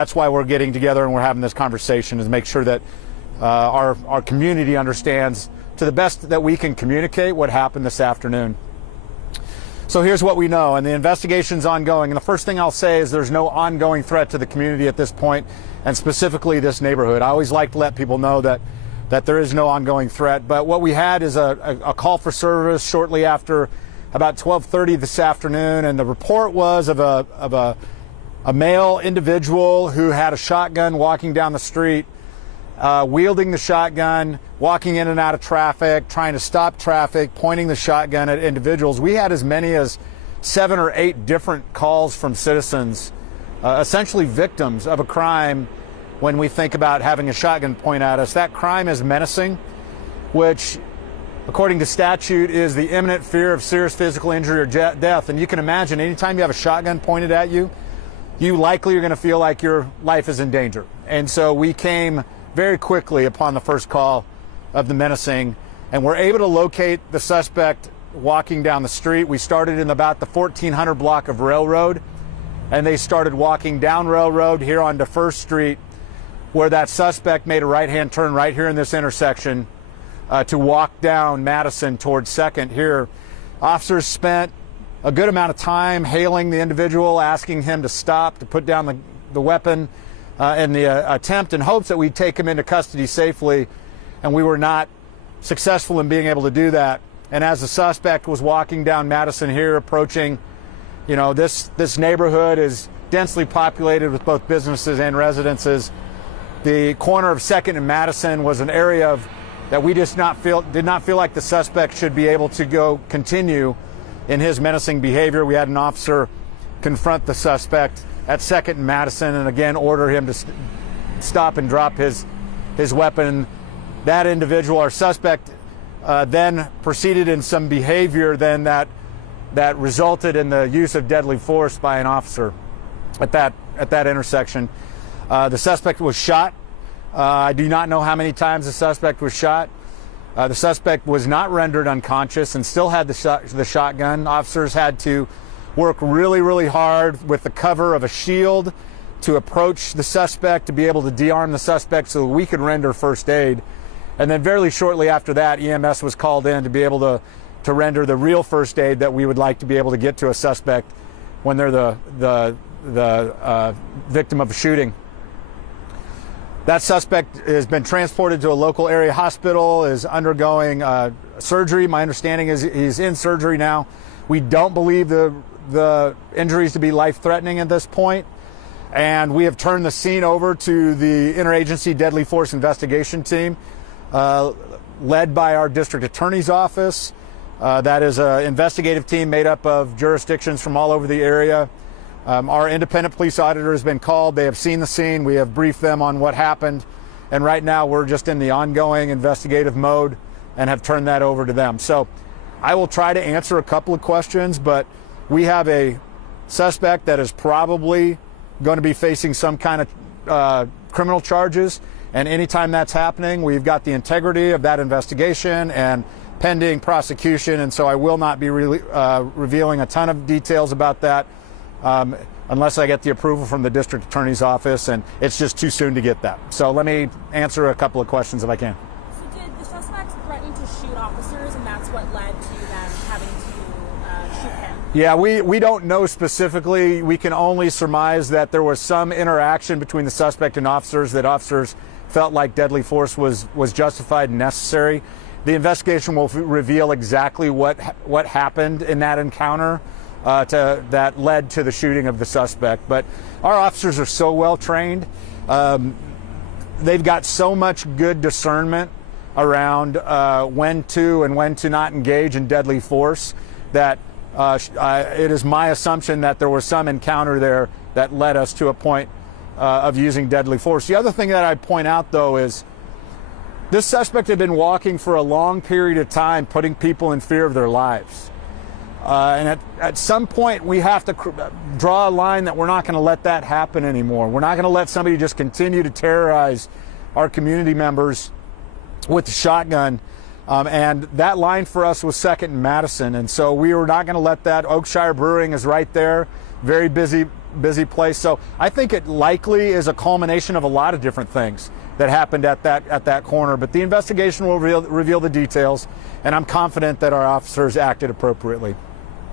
That's why we're getting together and we're having this conversation, is make sure that our community understands to the best that we can communicate what happened this afternoon. So here's what we know, and the investigation's ongoing. And the first thing I'll say is there's no ongoing threat to the community at this point, and specifically this neighborhood. I always like to let people know that there is no ongoing threat. But what we had is a call for service shortly after about 12:30 this afternoon, and the report was of a male individual who had a shotgun walking down the street, wielding the shotgun, walking in and out of traffic, trying to stop traffic, pointing the shotgun at individuals. We had as many as 7 or 8 different calls from citizens, essentially victims of a crime. When we think about having a shotgun point at us, that crime is menacing, which, according to statute, is the imminent fear of serious physical injury or death. And you can imagine, anytime you have a shotgun pointed at you, you likely are going to feel like your life is in danger. And so we came very quickly upon the first call of the menacing, and we're able to locate the suspect walking down the street. We started in about the 1400 block of Railroad, and they started walking down Railroad here onto First Street, where that suspect made a right-hand turn right here in this intersection to walk down Madison towards 2nd here. Officers spent a good amount of time hailing the individual, asking him to stop, to put down the weapon in the attempt in hopes that we'd take him into custody safely, and we were not successful in being able to do that. And as the suspect was walking down Madison here, approaching, this neighborhood is densely populated with both businesses and residences. The corner of 2nd and Madison was an area that we did not feel like the suspect should be able to continue in his menacing behavior. We had an officer confront the suspect at 2nd and Madison and again order him to stop and drop his weapon. That individual, our suspect, then proceeded in some behavior then that resulted in the use of deadly force by an officer at that intersection. The suspect was shot. I do not know how many times the suspect was shot. The suspect was not rendered unconscious and still had the shotgun. Officers had to work really, really hard with the cover of a shield to approach the suspect, to be able to de-arm the suspect so that we could render first aid. And then very shortly after that, EMS was called in to be able to render the real first aid that we would like to be able to get to a suspect when they're the victim of a shooting. That suspect has been transported to a local area hospital, is undergoing surgery. My understanding is he's in surgery now. We don't believe the injuries to be life-threatening at this point, and we have turned the scene over to the Interagency Deadly Force Investigation Team, led by our District Attorney's Office. That is an investigative team made up of jurisdictions from all over the area. Our independent police auditor has been called. They have seen the scene. We have briefed them on what happened. And right now we're just in the ongoing investigative mode and have turned that over to them. So I will try to answer a couple of questions, but we have a suspect that is probably going to be facing some kind of criminal charges. And anytime that's happening, we've got the integrity of that investigation and pending prosecution. And so I will not be revealing a ton of details about that. Unless I get the approval from the district attorney's office, and it's just too soon to get that. So let me answer a couple of questions if I can. So did the suspects threaten to shoot officers, and that's what led to them having to shoot him? Yeah, we don't know specifically. We can only surmise that there was some interaction between the suspect and officers, that officers felt like deadly force was justified and necessary. The investigation will reveal exactly what happened in that encounter that led to the shooting of the suspect. But our officers are so well trained. They've got so much good discernment around when to and when to not engage in deadly force that it is my assumption that there was some encounter there that led us to a point of using deadly force. The other thing that I'd point out, though, is this suspect had been walking for a long period of time, putting people in fear of their lives. And at some point, we have to draw a line that we're not going to let that happen anymore. We're not going to let somebody just continue to terrorize our community members with the shotgun. And that line for us was 2nd and Madison. And so we were not going to let that. Oakshire Brewing is right there. Very busy busy place. So I think it likely is a culmination of a lot of different things that happened at that corner. But the investigation will reveal the details, and I'm confident that our officers acted appropriately.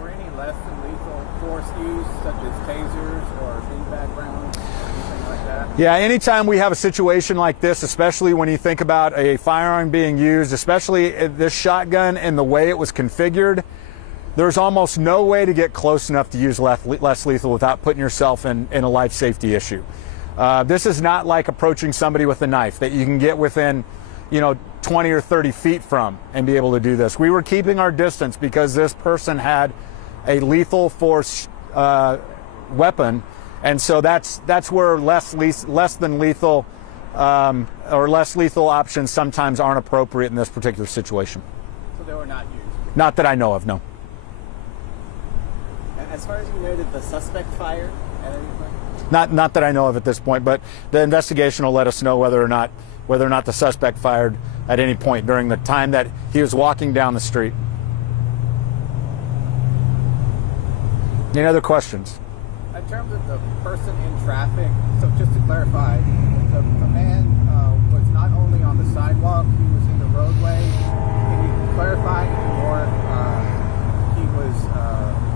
Were any less than lethal force used, such as tasers or beanbag rounds, or anything like that? Yeah, anytime we have a situation like this, especially when you think about a firearm being used, especially this shotgun and the way it was configured, there's almost no way to get close enough to use less lethal without putting yourself in a life safety issue. This is not like approaching somebody with a knife that you can get within, 20 or 30 feet from and be able to do this. We were keeping our distance because this person had a lethal force weapon, and so that's where less than lethal or less lethal options sometimes aren't appropriate in this particular situation. So they were not used? Not that I know of, no. As far as you know, did the suspect fire at any point? Not that I know of at this point, but the investigation will let us know whether or not the suspect fired at any point during the time that he was walking down the street. Any other questions? In terms of the person in traffic, so just to clarify, the man was not only on the sidewalk, he was in the roadway. Can you clarify more? He was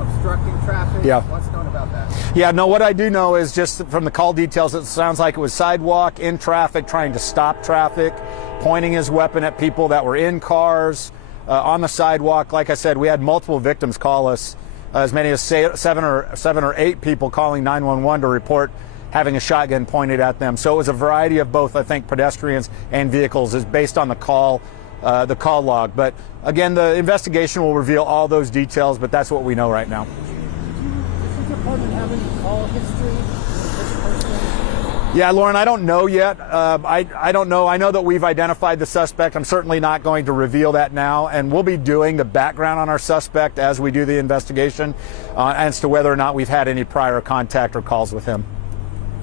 obstructing traffic? Yeah. What's known about that? Yeah, no, what I do know is just from the call details, it sounds like it was sidewalk, in traffic, trying to stop traffic, pointing his weapon at people that were in cars, on the sidewalk. Like I said, we had multiple victims call us, as many as seven or eight people calling 911 to report having a shotgun pointed at them. So it was a variety of both, I think, pedestrians and vehicles, is based on the call log. But again, the investigation will reveal all those details, but that's what we know right now. Does your department have any call history with this person? Yeah, Lauren, I don't know yet. I don't know. I know that we've identified the suspect. I'm certainly not going to reveal that now, and we'll be doing the background on our suspect as we do the investigation as to whether or not we've had any prior contact or calls with him.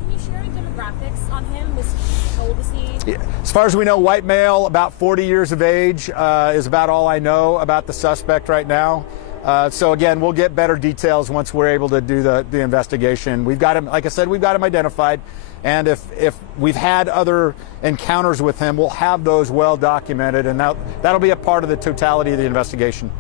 Can you share any demographics on him? How old is he? As far as we know, white male, about 40 years of age is about all I know about the suspect right now. So again, we'll get better details once we're able to do the investigation. We've got him, like I said, we've got him identified. And if we've had other encounters with him, we'll have those well documented, and that'll be a part of the totality of the investigation.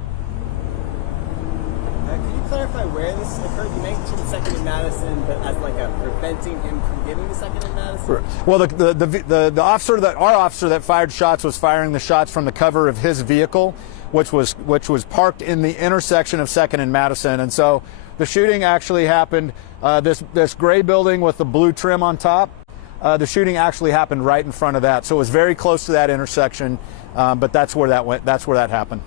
Can you clarify where this occurred? You mentioned second in Madison, but as like a preventing him from getting the second in Madison? Well, the our officer that fired shots was firing the shots from the cover of his vehicle, which was parked in the intersection of Second and Madison, and so the shooting actually happened. This gray building with the blue trim on top. The shooting actually happened right in front of that, so it was very close to that intersection. But that's where that went. That's where that happened.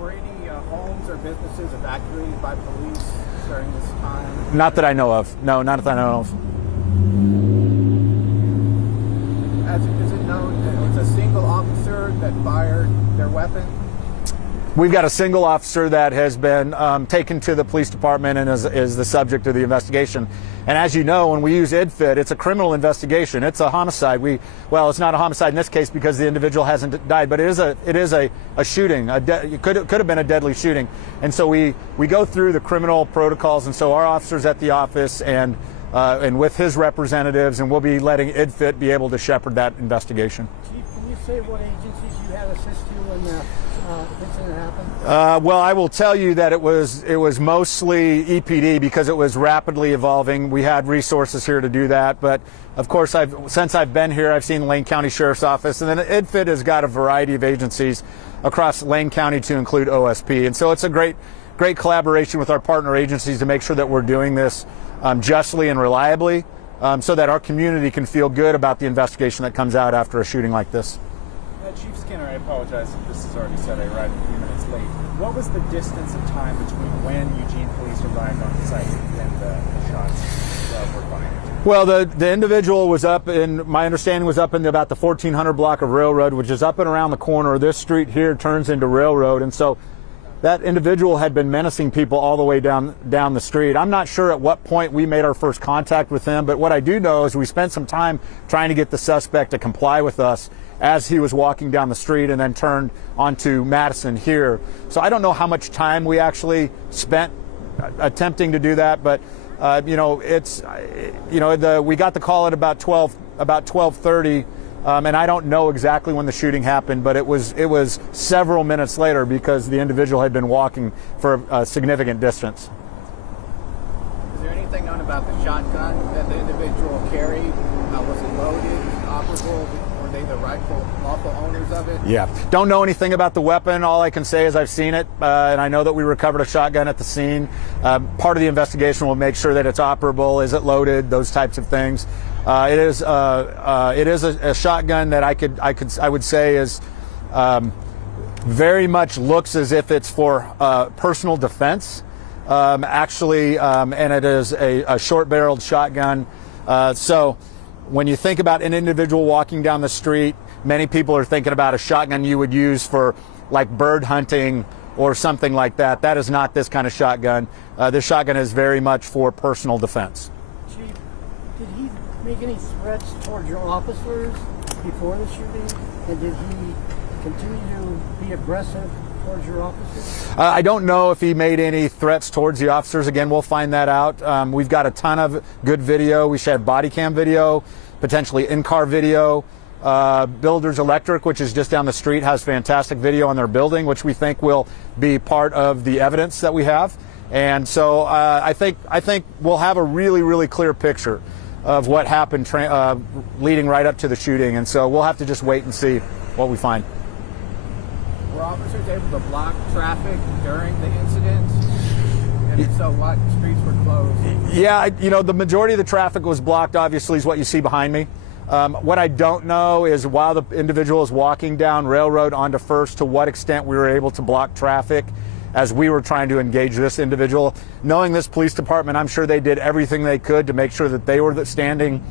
Were any homes or businesses evacuated by police during this time? Not that I know of. No, not that I know of. Is it known that it was a single officer that fired their weapon? We've got a single officer that has been taken to the police department and is the subject of the investigation. And as you know, when we use EPD, it's a criminal investigation. It's a homicide. Well, it's not a homicide in this case because the individual hasn't died, but it is a shooting. It could have been a deadly shooting. And so we go through the criminal protocols. And so our officers at the office and with his representatives, and we'll be letting EPD be able to shepherd that investigation. Chief, can you say what agencies you had assist you when the incident happened? Well, I will tell you that it was mostly EPD because it was rapidly evolving. We had resources here to do that, but of course, since I've been here, I've seen Lane County Sheriff's Office, and then EPD has got a variety of agencies across Lane County to include OSP, and so it's a great collaboration with our partner agencies to make sure that we're doing this justly and reliably, so that our community can feel good about the investigation that comes out after a shooting like this. Chief Skinner, I apologize if this is already said. I arrived a few minutes late. What was the distance of time between when Eugene Police arrived on site and the shots were fired? Well, the individual was up in, my understanding was up in about the 1400 block of Railroad, which is up and around the corner. This street here turns into Railroad, and so that individual had been menacing people all the way down the street. I'm not sure at what point we made our first contact with him, but what I do know is we spent some time trying to get the suspect to comply with us as he was walking down the street and then turned onto Madison here. So I don't know how much time we actually spent attempting to do that, but We got the call at about 12:30, and I don't know exactly when the shooting happened, but it was several minutes later because the individual had been walking for a significant distance. Is there anything known about the shotgun that the individual carried? Was it loaded, operable? Were they the lawful owners of it? Yeah. Don't know anything about the weapon. All I can say is I've seen it, and I know that we recovered a shotgun at the scene. Part of the investigation will make sure that it's operable. Is it loaded? Those types of things. It is a shotgun that I would say is very much looks as if it's for personal defense. And it is a short-barreled shotgun. So when you think about an individual walking down the street, many people are thinking about a shotgun you would use for like bird hunting or something like that. That is not this kind of shotgun. This shotgun is very much for personal defense. Chief, did he make any threats towards your officers before the shooting? And did he continue to be aggressive towards your officers? I don't know if he made any threats towards the officers. Again, we'll find that out. We've got a ton of good video. We should have body cam video, potentially in-car video. Builders Electric, which is just down the street, has fantastic video on their building, which we think will be part of the evidence that we have. And so I think we'll have a really, really clear picture of what happened leading right up to the shooting. And so we'll have to just wait and see what we find. Were officers able to block traffic during the incident? And if so, what streets were closed? Yeah, the majority of the traffic was blocked, obviously, is what you see behind me. What I don't know is while the individual is walking down Railroad onto First, to what extent we were able to block traffic as we were trying to engage this individual. Knowing this police department, I'm sure they did everything they could to make sure that they were standing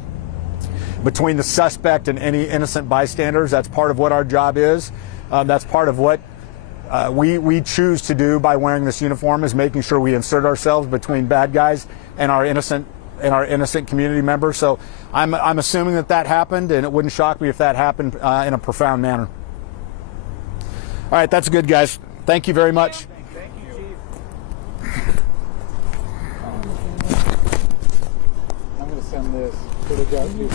between the suspect and any innocent bystanders. That's part of what our job is. That's part of what we choose to do by wearing this uniform, is making sure we insert ourselves between bad guys and our innocent community members. So I'm assuming that happened, and it wouldn't shock me if that happened in a profound manner. All right, that's good, guys. Thank you very much. Thank you, I'm going to send this footage out to you.